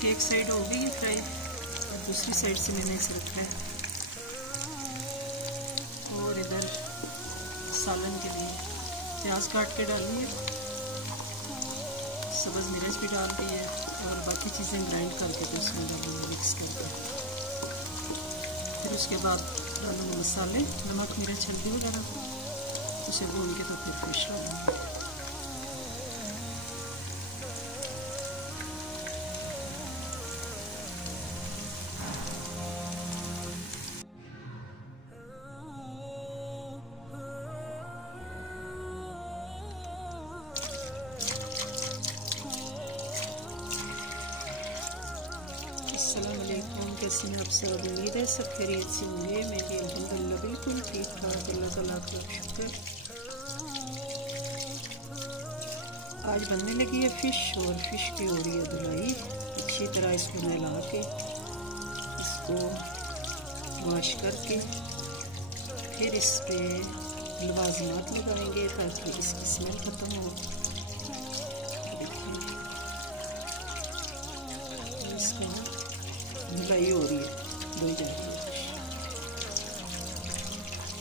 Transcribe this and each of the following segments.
इसकी एक साइड हो गई है फ्राई और दूसरी साइड से मैंने इसे रखा है। और इधर सालन के लिए प्याज काट के डाली है, सब्ज़ मिर्च भी डाल दी है और बाकी चीज़ें ग्राइंड करके तो उसमें डालूँगी मिक्स करके। फिर उसके बाद डालूँगी मसाले, नमक मिर्च हल्दी वगैरह, उसे भून के तो फिर फिश डालूँगी। अस्सलामुअलैकुम, कैसे हैं आप सब? उम्मीद है सब खैरियत से होंगे। मैं भी अल्हम्दुलिल्लाह बिल्कुल ठीक ठाक, अल्लाह का लाख लाख शुक्र। आज बनने लगी है फ़िश और फिश की हो रही है धुलाई। अच्छी तरह इसको नहला के इसको वॉश करके फिर इस पर लवाजमात लगाएंगे ताकि इसकी स्मेल ख़त्म हो। धुलाई हो रही है, धोई जा रही है,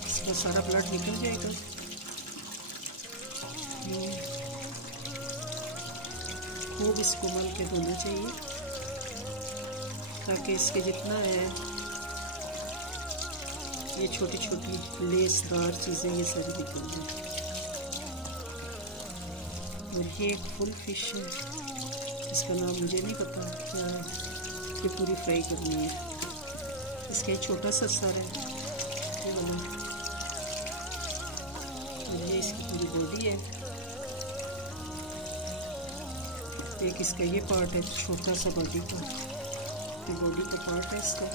इसका सारा ब्लड निकल जाएगा। खूब इसको मल के धोना चाहिए ताकि इसके जितना है ये छोटी छोटी लेसदार चीज़ें ये सारी निकल जाए। और ये एक फुल फिश है, इसका नाम मुझे नहीं पता क्या है, ये पूरी फ्राई करनी है। इसका एक छोटा सा सर है ये वाला, ये इसकी पूरी बॉडी है। एक इसका ये पार्ट है छोटा सा बॉडी का, ये बॉडी का पार्ट है इसका।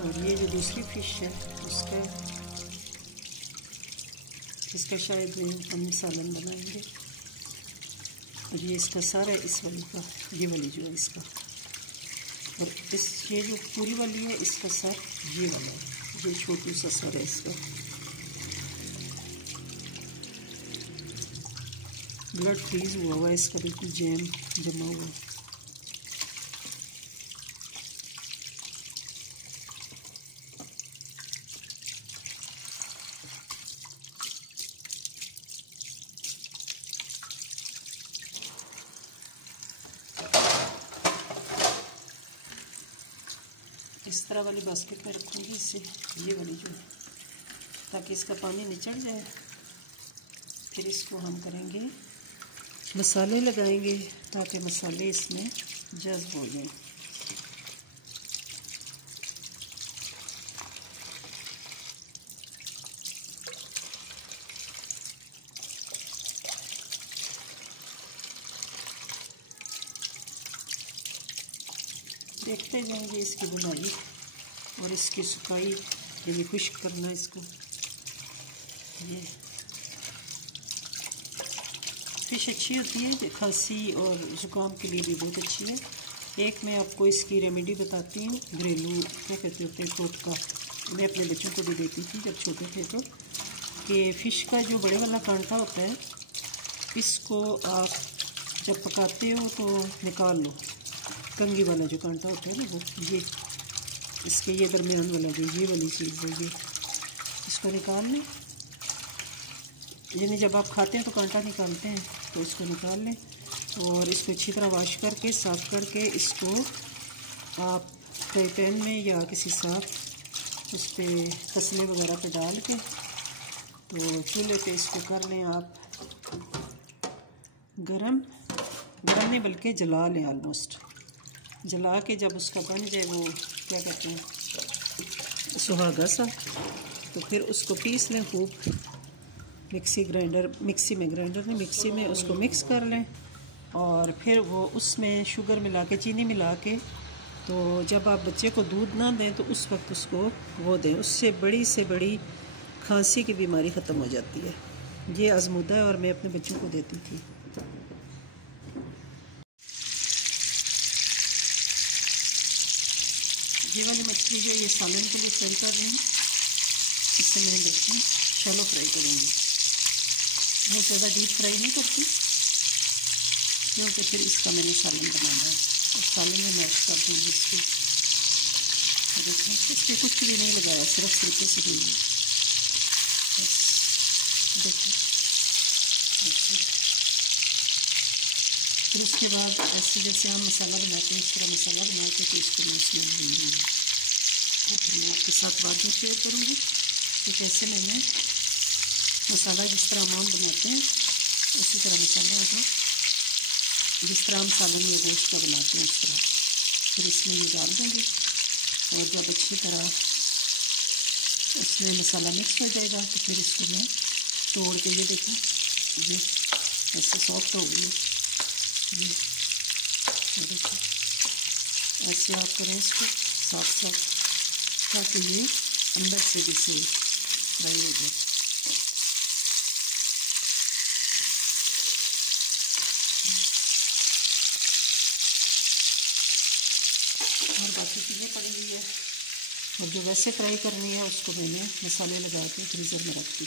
और ये जो दूसरी फिश है उसका, इसका शायद हम सालन बनाएंगे। और ये इसका सर है इस वाली का, ये वाली जो है इसका। और इस ये जो पूरी वाली है इसका सर ये वाला है, ये छोटू सा सर है इसका। ब्लड फ्रीज हुआ हुआ है इसका, बिल्कुल जैम जमा हुआ है। इस तरह वाली बास्केट में रखूँगी इसे, ये वाली जो है, ताकि इसका पानी निचड़ जाए। फिर इसको हम करेंगे मसाले लगाएंगे ताकि मसाले इसमें जज़्ब हो जाएं। देखते जाएंगे इसकी बुनाई और इसकी सुखाई, यानी खुश्क करना इसको। ये फिश अच्छी होती है, खांसी और ज़ुकाम के लिए भी बहुत अच्छी है। एक मैं आपको इसकी रेमेडी बताती हूँ, घरेलू क्या कहते होते हैं टोटका, मैं अपने बच्चों को भी देती थी जब छोटे थे। तो कि फ़िश का जो बड़े वाला कांटा होता है, इसको आप जब पकाते हो तो निकाल लो। कंगी वाला जो कांटा होता है ना वो, ये इसके ये दरमियान वाला जो ये वाली चीज़ है, ये इसको निकाल लें। यानी जब आप खाते हैं तो कांटा निकालते हैं, तो इसको निकाल लें और इसको अच्छी तरह वॉश करके साफ़ करके इसको आप फ्राई पैन में या किसी साफ उस पर तसले वगैरह पे डाल के तो चूल्हे पे इसको कर लें आप गरम नहीं बल्कि जला लें, ऑलमोस्ट जला के जब उसका बन जाए वो क्या कहते हैं सुहागा सा, तो फिर उसको पीस लें खूब। मिक्सी में उसको मिक्स कर लें और फिर वो उसमें शुगर मिला के, चीनी मिला के, तो जब आप बच्चे को दूध ना दें तो उस वक्त उसको वो दें, उससे बड़ी से बड़ी खांसी की बीमारी ख़त्म हो जाती है। ये आजमूदा है और मैं अपने बच्चों को देती थी। ये वाली मछली जो ये सालन के लिए फ्राई कर रही हूँ, इससे मैंने देखी शैलो फ्राई करूँगी। बहुत ज़्यादा डीप फ्राई नहीं करती, क्योंकि फिर इसका मैंने सालन बनाना है और सालन में मैश कर दूँगी इसको। देखें इस पर कुछ भी नहीं लगाया, सिर्फ सिरके से भी बस। देखें फिर उसके बाद ऐसे जैसे हम मसाला बनाते हैं इस तरह मसाला बना के तो इसको मैं इसमें डालूँगी। फिर मैं आपके साथ बाद में शेयर करूँगी कि कैसे मैंने मसाला जिस तरह हम बनाते हैं उसी तरह मसाला होगा, जिस तरह हम सालन या गोश्त का बनाते हैं उस तरह। फिर इसमें ये डाल दूँगी और जब अच्छी तरह इसमें मसाला मिक्स हो जाएगा तो फिर इसको मैं तोड़ के ये देखें ये ऐसे सॉफ्ट हो गई है। देखो ऐसे आप करें इसको साफ साफ, ताकि ये अंदर से भी सही फ्राई हो जाए। और बाकी चीज़ें पड़ी हुई है और जो वैसे फ्राई करनी है उसको मैंने मसाले लगा के फ्रीज़र में रख दी।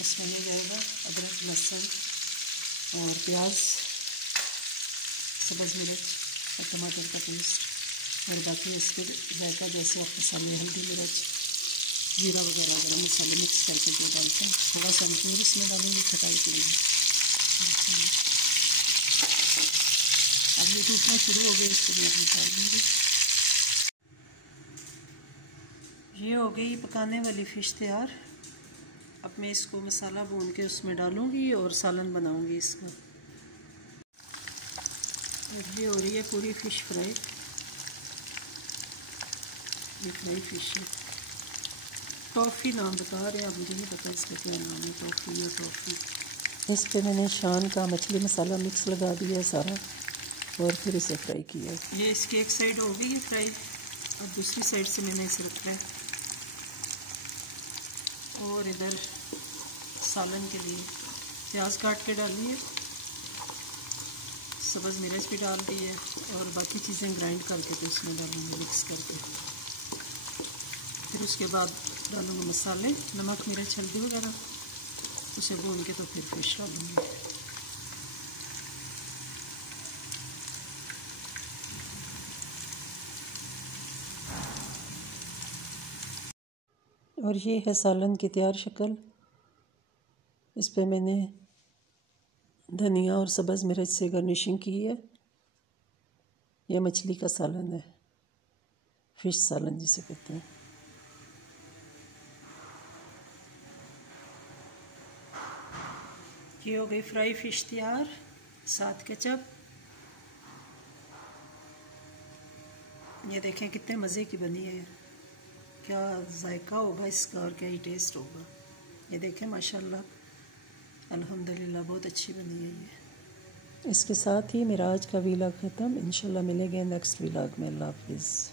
इसमें नहीं जाएगा अदरक लहसुन और प्याज, सब्ज़ मिर्च और टमाटर का पेस्ट, और बाकी इसके जायका जैसे आप मसाले हल्दी मिर्च जीरा वगैरह वगैरह मसाले मिक्स करके जो डालते हैं, थोड़ा सा अमचूर इसमें डालेंगे खटाई के लिए। अब ये टूटना शुरू हो गया, इसको मैं अभी डाल दूँगी। ये हो गई पकाने वाली फ़िश तैयार। अब मैं इसको मसाला भून के उसमें डालूँगी और सालन बनाऊँगी इसका। ये हो रही है पूरी फ़िश फ्राई, ये फ्राई फ़िश है। टॉफ़ी नाम बता रहे हैं, अब मुझे नहीं पता इसका क्या नाम है, टॉफ़ी या टॉफ़ी। इस पर मैंने शान का मछली मसाला मिक्स लगा दिया है सारा और फिर इसे फ्राई किया। ये इसकी एक साइड हो गई है फ्राई, और दूसरी साइड से मैंने इसे रखा है। और इधर सालन के लिए प्याज काट के डाली है, सब्ज़ मिर्च भी डाल दी है और बाकी चीज़ें ग्राइंड करके तो इसमें डालूँगी मिक्स करके। फिर उसके बाद डालूँगी मसाले, नमक मिर्च हल्दी वगैरह, उसे भून के तो फिर फिश डालूँगी। और ये है सालन की तैयार शक्ल। इस पे मैंने धनिया और सब्ज़ मिर्च से गार्निशिंग की है। यह मछली का सालन है, फ़िश सालन जिसे कहते हैं। ये हो गई फ्राई फ़िश तैयार, साथ केचप। ये देखें कितने मज़े की बनी है, क्या जायका होगा इसका और क्या ही टेस्ट होगा। ये देखें माशाल्लाह अल्हम्दुलिल्लाह बहुत अच्छी बनी है ये। इसके साथ ही मेरा आज का व्लॉग ख़त्म। इंशाल्लाह मिलेंगे नेक्स्ट व्लॉग में। अल्लाह हाफ़िज़।